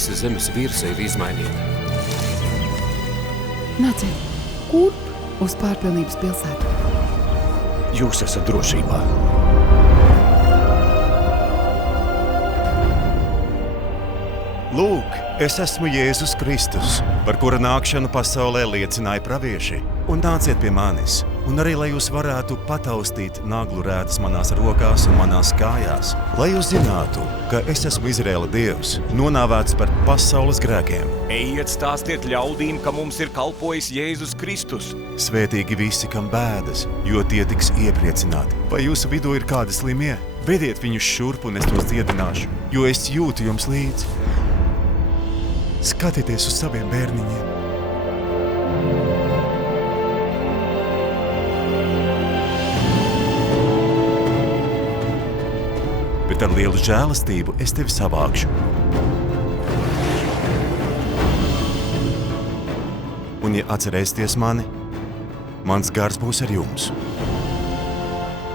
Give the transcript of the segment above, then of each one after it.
visa zemes virsa ir izmainīta. Nāciet, kur uz pārpilnības pilsētu? Jūs esat drošībā. Lūk, es esmu Jēzus Kristus, par kura nākšanu pasaulē liecināja pravieši. Un nāciet pie manis, un arī, lai jūs varētu pataustīt naglu rētas manās rokās un manās kājās. Lai jūs zinātu, ka es esmu Izraēla Dievs, nonāvēts par pasaules grēkiem. Ejiet stāstiet ļaudīm, ka mums ir kalpojis Jēzus Kristus. Svētīgi visi, kam bēdas, jo tie tiks iepriecināti. Vai jūsu vidū ir kādi slimie? Vediet viņus šurp un es tos dziedināšu, jo es jūtu jums līdzi. Skatieties uz saviem bērniņiem. Bet ar lielu žēlastību es tevi savākšu. Un, ja atcerēsieties mani, mans gars būs ar jums.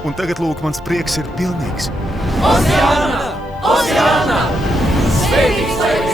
Un tagad, lūk, mans prieks ir pilnīgs. Osiāna! Osiāna! Svētīts lai